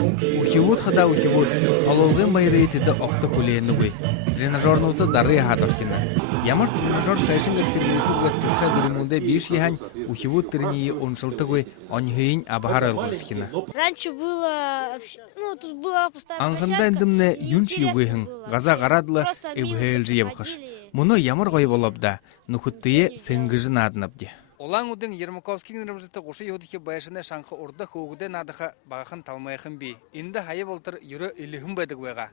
Ухивут хада ухивут, ололгын байры тиді оқты хүлейіні. Тренажернуты дары хадыркина. Ямар тренажер хайшын гәспіргілігі тұсқа дүрімінде 5 ехань ухивут трении оншылты онхейін абахар өлгілікіна. Раньше было, ну, тут была пустая площадка. Аңғында әндімні юнчи үгейхін, ғаза ғарадлы өбхейлжі ебіқыш. Мұны ямар ғой болапда, нұхыттые сыңгыжын адынапде. Олаң үдің Ермаковский нұрымжыты қошы еудіке байшыны шаңқы орда қоғыды надыға бағықын талмайықын бей. Инді хайы болтыр юры үлігін байдық байға.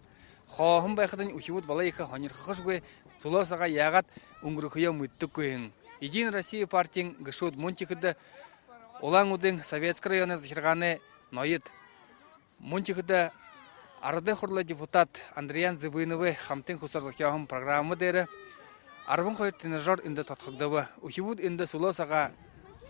Хоғын байқыдың үхевуд бала екі ханырқықыш көй, сұласаға яғат ұңғырықыя мүттік көйін. Един Россия партияң ғышуд мұнтикіді Олаң үдің Советск районы зихирғаны ноет. Мұнтикіді арады құрлы депутат Андреян Зыбыновы хамтын құсарзықяғын программы дәрі Арбын қойыр тренажер инді татқығдабы. Ухивуд инді сұласаға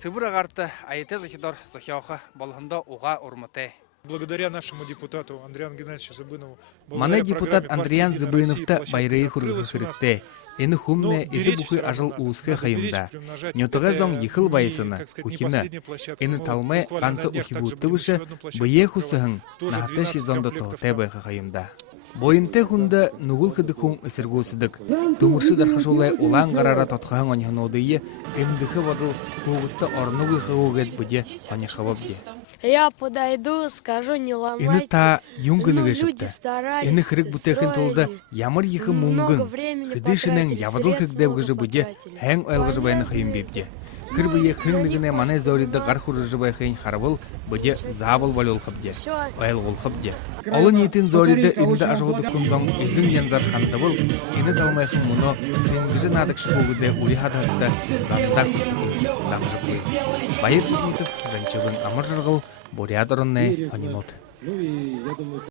сыбыр ағарты айеті захидар захияқы балғында оға ұрмыты. Благодаря нашему депутату Андреяну Геннадьевичу Зыбынову. Маны депутат Андреян Зыбыновты байрайы құрғы сүрікті. Ені хумне еді бұқы ажыл уысқы қайымда. Нетіға зоң ехіл байысыны, ұхіні. Ені талмай қансы ухивудты бұшы бұйе құсығын нағты шизонды тоғытай байқы қайымда. Бойынты хүнді нүгіл қыдықың үсіргөсідік. Түмірші дарқашолай олаң қарара татқағын оңын одыйы әмдікі вадыл қоғытты орнығы қығығыд бұде оңышқабабде. Я подойду, скажу, не ломайте. Ені та юңгілігі шыпты. Ені қырық бұтекін толды ямыр ехі мұңгын. Қыдышының явадыл қығдевгіжі бұде әң ойлғыжы байыны қиын бепде. Кырбые хыңнігіне маны зәуриді ғарқұрыжы байқайын қарабыл бұде забыл бал олқыбде, ойл олқыбде. Олы ниетін зәуриді үнді ажығыды күнзон үзім янзар қанды бұл, ені талмайқын мұны сенгіжі надық шықуғыды ұлы хадықты замдар күттігін лаңжы қой. Байыр жүгінтіп, жанчығын амыр жырғыл, борядырынны анинот.